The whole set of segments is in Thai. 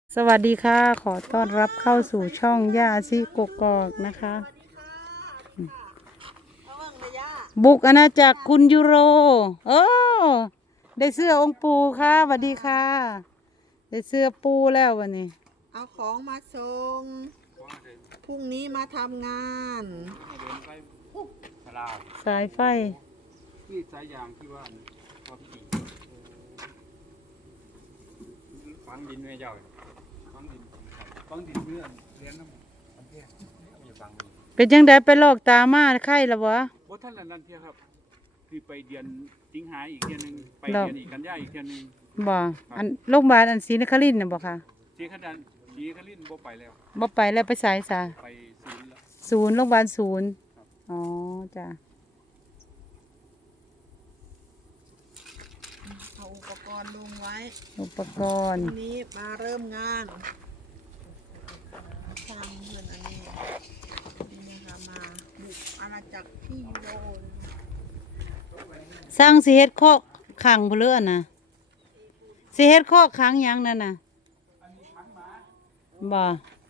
สวัสดีค่ะ ขอต้อนรับเข้าสู่ช่องย่าชิกกอกนะคะ บุกอาณาจักรคุณยูโรโอ้ได้เสื้อองค์ปูค่ะสวัสดีค่ะได้เสื้อปูแล้ววันนี้เอาของมาส่งพรุ่งนี้มาทำงานสายไฟนี่สายยางที่ว่าพอพี่ฝังดินไม่เจ้าฝังดินเพื่อนเลี้ยงน้ำมันเพี้ยอย่าฝังเป็นยังไงไปลอกตามาไข้ละวะว่าท่านนั่นเพี้ยครับคือไปเดือนสิงหาอีกเดือนหนึ่งไปเดือนอีกกันยาอีกเดือนหนึ่งบ่อันโรงพยาบาลอันศรีนครินทร์น่ะบ่ค่ะศรีขดันศรีคลินบ่ไปแล้วบ่ไปแล้วไปสายซะไปศูนย์โรงพยาบาลศูนย์อ๋อจ้ะเอาอุปกรณ์ลงไว้อุปกรณ์นี้มาเริ่มงานทางเงินอันนี้นี่นะคะมาบุกอาณาจักรพี่ยูโรสร้างสิเฮ็ดคอกขังบ่เลือน่ะสิเฮ็ดคอกขังหยังนั่นน่ะบ่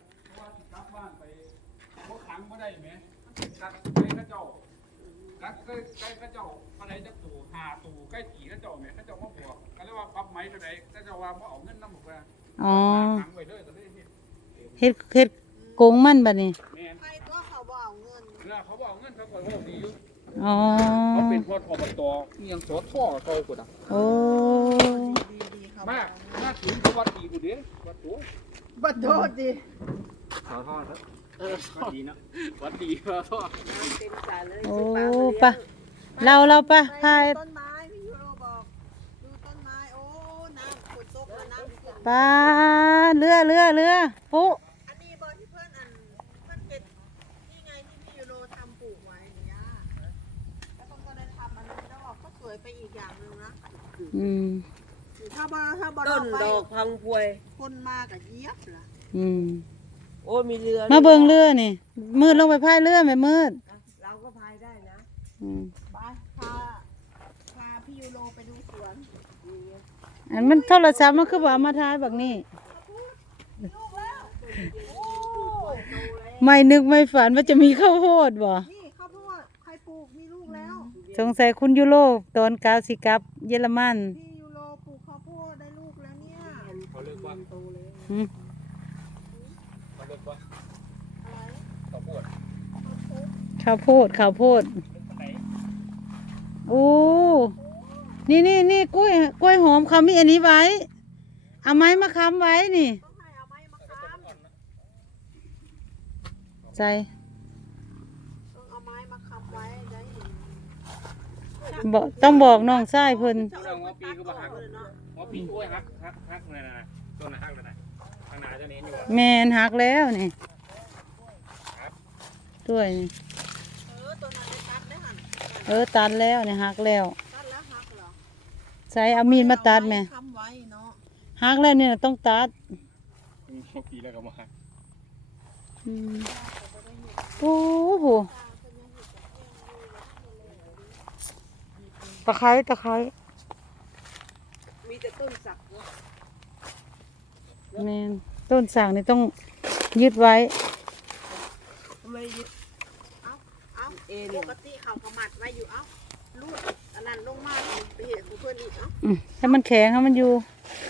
ขังบ่ได้ไหมกัดไก่ข้าเจ้ากัดไก่ข้าเจ้าอะไรจะตู่หาตู่ใกล้ตีข้าเจ้าไหมข้าเจ้ามาบวกก็เรียกว่าปรับไหมเท่าไหร่ข้าเจ้าว่าบ่เอาเงินน้ำหมดเลยอ๋อขังไว้เลยก็เลยเฮ็ดโกงมันบัดนี้ใครตัวเขาบอกเอาเงินเขาบอกเงินเขาบอกว่าดีอยู่อ๋อเขาเป็นพออบตยังสอท่อเขากดอ่ะโอ้ดีเขามาถึงวัดดีกูเด้วัดตัวบัดโทษดิสอท่อครับวัดดีนะวัดดีสอท่อโอ้ปะเราปะพายต้นไม้พี่ยูโรบอกดูต้นไม้โอ้น้ำฝนตกแล้วน้ำขึ้นปลาเรือปุ๊อันนี้บอลที่เพื่อนเป็นนี่ไงที่พี่ยูโรทำปลูกไว้เนี่ยแล้วต้องก็ได้ทำอันนี้แล้วก็สวยไปอีกอย่างหนึ่งนะถ้าบอลต้นดอกพังพวยคนมากับเยียบล่ะโอ้มีเรือมาเบิ่งเรือนี่มืดลงไปพายเรือไหมมืดเราก็พายได้นะไปพาพี่ยูโรไปดูสวนอันมันโทรศัพท์มันคือว่ามาถ่ายแบบนี้ไม่นึกไม่ฝันว่าจะมีข้าวโพดบ่นี่ข้าวโพดใครปลูกมีลูกแล้วสงสัยคุณยูโรตอนกาวสิกับเยอรมันพี่ยูโรปลูกข้าวโพดได้ลูกแล้วเนี่ยเขาเลิกว่าโตแล้วเขาเลิกว่าข้าวโพดโอ้นี่กล้วยหอมเขามีอันนี้ไว้เอาไม้มาค้ำไว้นี่ต้องให้เอาไม้มาค้ำใจต้องเอาไม้มาค้ำไว้ได้ต้องบอกน้องชายเพิ่นหัวปีก็บ่ฮักหัวปีกล้วยฮักเลยนะต้นฮักเลยนะข้างหน้าจะเน้นอยู่แมนฮักแล้วนี่ด้วยตัวนั้นตัดได้หันตัดแล้วเนี่ยฮักแล้วตัดแล้วหักเหรอใช้เอามีดมาตัดไหมฮักแล้วเนี่ยต้องตัดหัวปีแล้วก็มาฮักโอ้โหตะไคร้มีแต่ต้นสักเนาะแมนต้นสักนี่ต้องยึดไว้ไม่ยึดเอาปกติเขาขมัดไว้อยู่ลูกอันนั้นลงมาไปเห็นเพื่อนอีกให้มันแข็งให้มันอยู่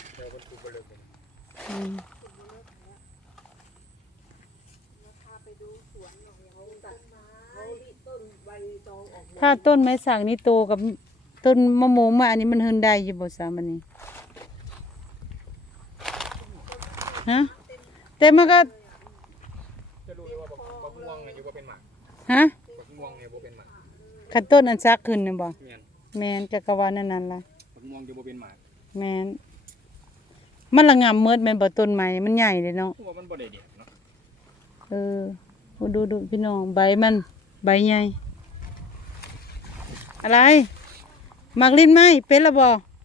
ถ้าต้นไม้สักนี่โตกับต้นมะม่วงมาอันนี้มันเฮินได้อยู่บ่สามันนี่ฮะแต่มันก็จะรู้ว่าบักม่วงเนี่ยอยู่บ่เป็นหมากฮะบักม่วงเนี่ยบ่เป็นหมากขันต้นอันซักขึ้นเนี่ยบ่แมนจักรวาลนั่นล่ะบักม่วงอยู่บ่เป็นหมากแมนมันละงามเมิดแม่นบ่ต้นไม้มันใหญ่เลยเนาะว่ามันบ่ได้เด็ดเนาะดูพี่น้องใบมันใบใหญ่อะไรมักลิ้นไหมเป็นละบ่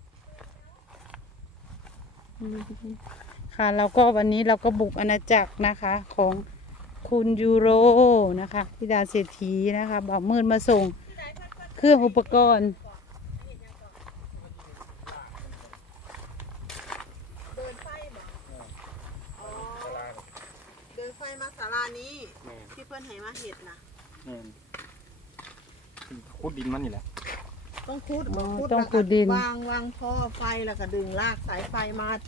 ค่ะเราก็วันนี้เราก็บุกอาณาจักรนะคะของคุณยูโรนะคะธิดาเศรษฐีนะคะบ่าวมืดมาส่งเครื่องอุปกรณ์มาศาลานี้แม่นที่เพื่อนให้มาเห็ดนะแม่นขุดดินมันนี่แหละต้องขุดอ๋อบ่ต้องแล้วขุดดินวางท่อไฟแล้วก็ดึงลากสายไฟมาติ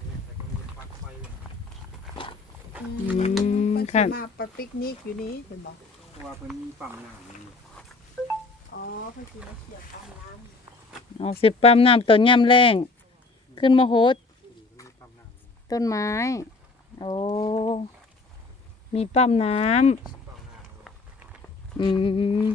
อืมเพิ่นค่ะสิมาไปปิกนิกอยู่นี้เพิ่นบอกเพราะว่าเพิ่นมีปั๊มน้ำนี่อ๋อเพิ่นสิมาเสียบปั๊มน้ำเอาสิปั๊มน้ำต้นย่ำแรงขึ้นมาโหดเพิ่นมีปั๊มน้ำต้นไม้ โอ้ มีปั๊มน้ำอืม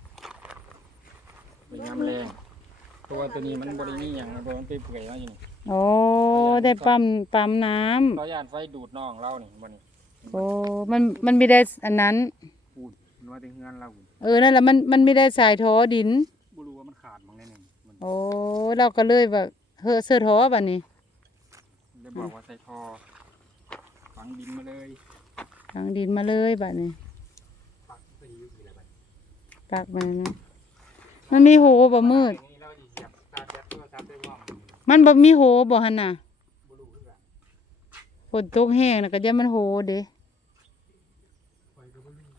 เป็นน้ำแรงเพราะว่าตัวนี้มันบ่ได้มีหยังนะบ่มันเปื่อยๆมาอยู่นี่โอ้ได้ปั๊มน้ขออนุญาตไฟดูดน้องเรานี่บ่นี่ำโอ้มันไม่ได้อันนั้นพูดมันว่าแต่เฮือนเรานั่นแหละมันไม่ได้สายท้อดินบ่รู้ว่ามันขาดบางแน่นึงมันโอ้เราก็เลยแบบเสื้อท้อบัดนี้เลยบอกว่าใส่ท่อฝังดินมาเลยทางดินมาเลยบัดนี้ปักไปอยู่ที่ละบัดปักมันนะมันมีโหบ่มืดนี่เราสิเสียบตาแจ๊บโทรศัพท์ไปว่องมันบ่มีโหบ่หั่นน่ะบ่รู้คือกันฝนตกแห้งน่ะก็อย่ามันโหเด้ไปก็บ่รู้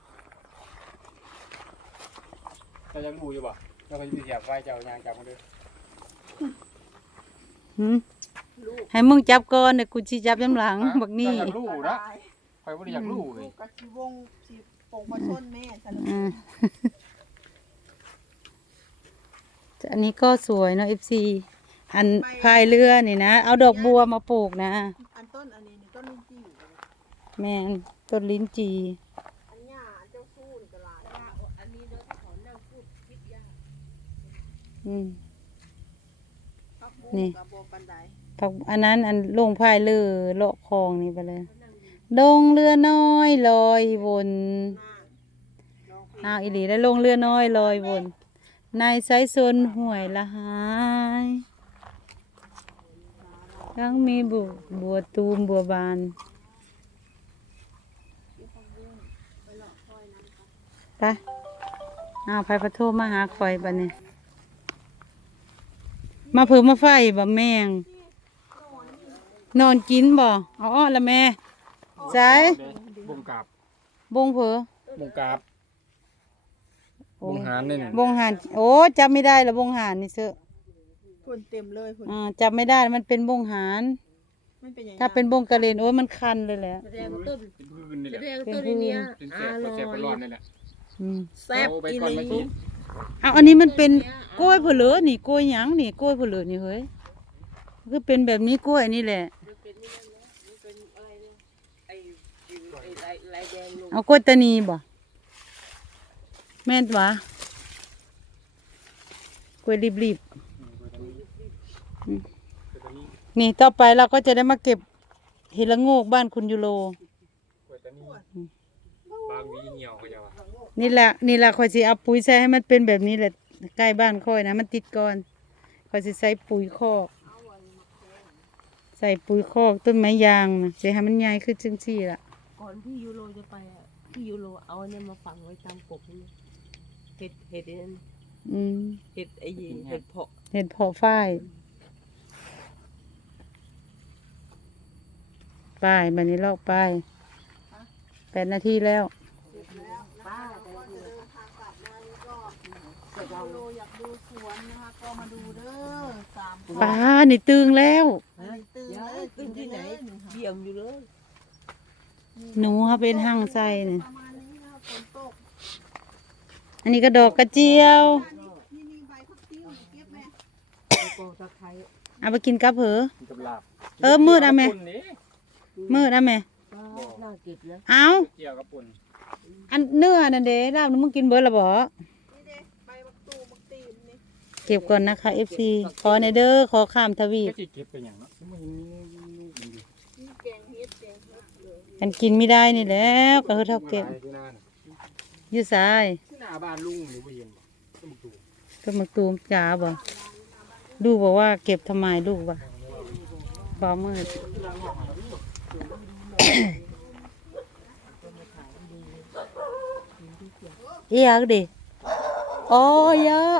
เรายังรู้อยู่บ่เราก็สิเสียบไฟเจ้ายางจับมาเด้อหึให้มึงจับก่อนเดี๋ยวกูสิจับยำหลังบักนี่เราอยากรู้นะใครบ่ได้อยากรู้เลลูยกกะสิวงสิปงประชนแม่ซะแล้วอ่า อันนี้ก็สวยเนาะ FC อันพายเรือนี่นะ เอาดอกบัวมาปลูกนะอันต้นอันนี้นี่ต้นลิ้นจี่แม่นต้นลิ้นจีอันหญ้าอันเจ้าสู้นี่ก็หลายอันนี้เด้อที่เขานั่งพูดคิดยากอืมพักบุ้นี่งกับบ่ปันใดผักอันนั้นอันลงพายเรือเลาะคลองนี่ไปเลยลงเรือน้อยลอยวนน่าลองเพลงอ้าวอีหลีแล้วลงเรือน้อยลอยวนในสายซนห่วยละหายทั้งมีบัวตูมบัวบานไปอ้าวไผพระโทมาหาคอยบัดนี้มาเพิ่มมาไฟบ่แมงนอนกินบ่อ๋อละแม่ใส่บงกาบบงเผอบงกาบ บงหารนี่บงหานโอ้จำไม่ได้ละบงหานนี่เสื้อคนเต็มเลยคนจำไม่ได้มันเป็นบงหารมันเป็นอย่างถ้าเป็นบงกะเลนโอ้ยมันคันเลยแหละแสดงว่าต้นเป็นพื้นนี่แหแสละดงว่าต้นนี้เนี่ยเป็นอแสบร่เป็นแสบเป็นร้ออย นนี่แหละอืมแซ่บเอาไปอีก่อนหมาลีกินเอาอันนี้มันเป็นกล้วยเผลอนี่กล้วยหยังนี่กล้วยเผลอนี่เฮ้ยคือเป็นแบบนี้กล้วยนี่แหละมันเป็นนี่นะมันเป็นอะไรเนี่ยไอ้ลายแดงลงเอากล้วยตานีบ่แม่นวะกล้วยรีบๆนี่ต่อไปเราก็จะได้มาเก็บเห็ดละโงกบ้านคุณยูโรบางวีเหี่ยวเขาจะว่านี่แหละข่อยสิเอาปุ๋ยใส่ให้มันเป็นแบบนี้แหละใกล้บ้านค่อยนะมันติดก่อนข่อยสิใส่ปุ๋ยคอก ใส่ปุ๋ยคอกต้นไม้ยางนะสิให้มันใหญ่ขึ้นจังซี่ล่ะก่อนที่ยูโรจะไปอ่ะที่ยูโรเอาอันเนี่ยมาฝังไว้ตามกบนี่เห็ดไอ้นั่นอืมเห็ดไอ้เห็ดเพาะเห็ดเพาะฝ้ายป้ายบัดนี้ลอกป้าย8 นาทีแล้วป้าก็จะเดินทางกลับมานี่ก็ยูโรอยากดูสวนนะคะก็มาดูเด้อ3 คนป้านี่ตึงแล้วอันนี้ตื่นเดี๋ยวเลยขึ้นที่ไหนเบี่ยมอยู่เลยหนูเขาเป็นหั่งใส่นี่ประมาณนี้นะคะฝนตกอันนี้ก็ดอกกระเจียวนี่มีใบพักติ้วเก็บแม่ตะโกตะไคร้เอาไปกินกับเหอกินกับลาบมืดอ่ะแม่ปุ่นนี่มืดอ่ะแม่ป้าน่าเก็บนะเอาเกี่ยวกับปุ่นอันเนื้อนั่นเด้ลาบนึงมึงกินเบิดละบ่นี่เด้ใบมักตูมักตีนนี่เก็บก่อนนะคะ FC ขอในเด้อขอข้ามทวีปก็สิเก็บเป็นอย่างเนาะมันมีลูกมันอยู่นี่แกงเฮ็ดเลยกันกินไม่ได้นี่แล้วก็คือเท่าเก็บมาหลายที่หน้าน่ะอยู่ซ้ายที่หน้าบ้านลุงหรือบ่เห็นบ่ต้องดูต้นมะตูมจ๋าบ่ลูกบอกว่าเก็บทำไมลูกบ่บ่มืดเอียกดิอ๋อเยอะ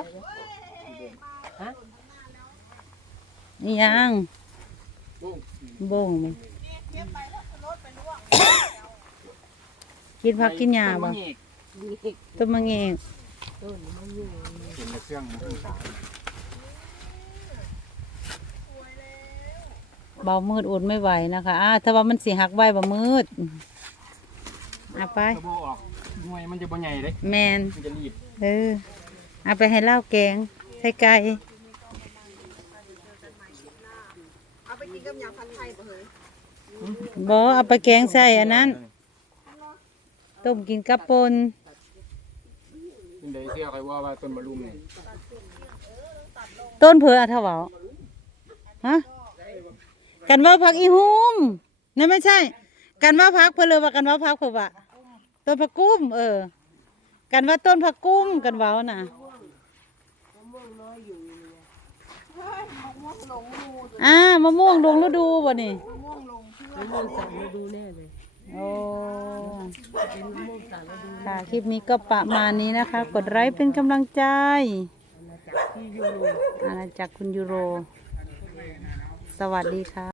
นี่ยังบุ้งบ่งไหมเก็บไปแล้วรถไปลวกกินผักกินหญ้าบ่ต้นมะเงกนี่ต้นมะเงกต้นมันอยู่เห็นแต่เครื่องมันเพิ่งขายเบามืดอดไม่ไหวนะคะถ้าว่ามันสิหักไว้บ่มืดเอาไปถ้าโบออกหน่วยมันจะบ่ใหญ่เลยแมนมันจะรีบเอาไปให้เล่าแกงใส่ไก่เอาไปกินกับยำผัดไทยบ่เฮ้ยบ่เอาไปแกงใส่อันนั้นต้มกินกับปนเป็นไดเสียใครว่าต้นมะลุมเนี่ยต้นเผืออะเท่าเว้าฮะกันว่าผักอีหุ่มนั่นไม่ใช่ กันว่าผักเพื่อเลยว่ากันว่าผักเพื่อว่าต้นผักกุ้มกันว่าต้นผักกุ้มกันเว้าน่ะมะม่วงลงฤดูบ่นี่มะม่วงสั่งมาดูแน่เลยโอ้เป็นมะม่วงสั่งมาดูค่ะคลิปนี้ก็ประมาณนี้นะคะ กดไลค์เป็นกำลังใจที่ยูโรอาณาจักรคุณยูโร สวัสดีค่ะ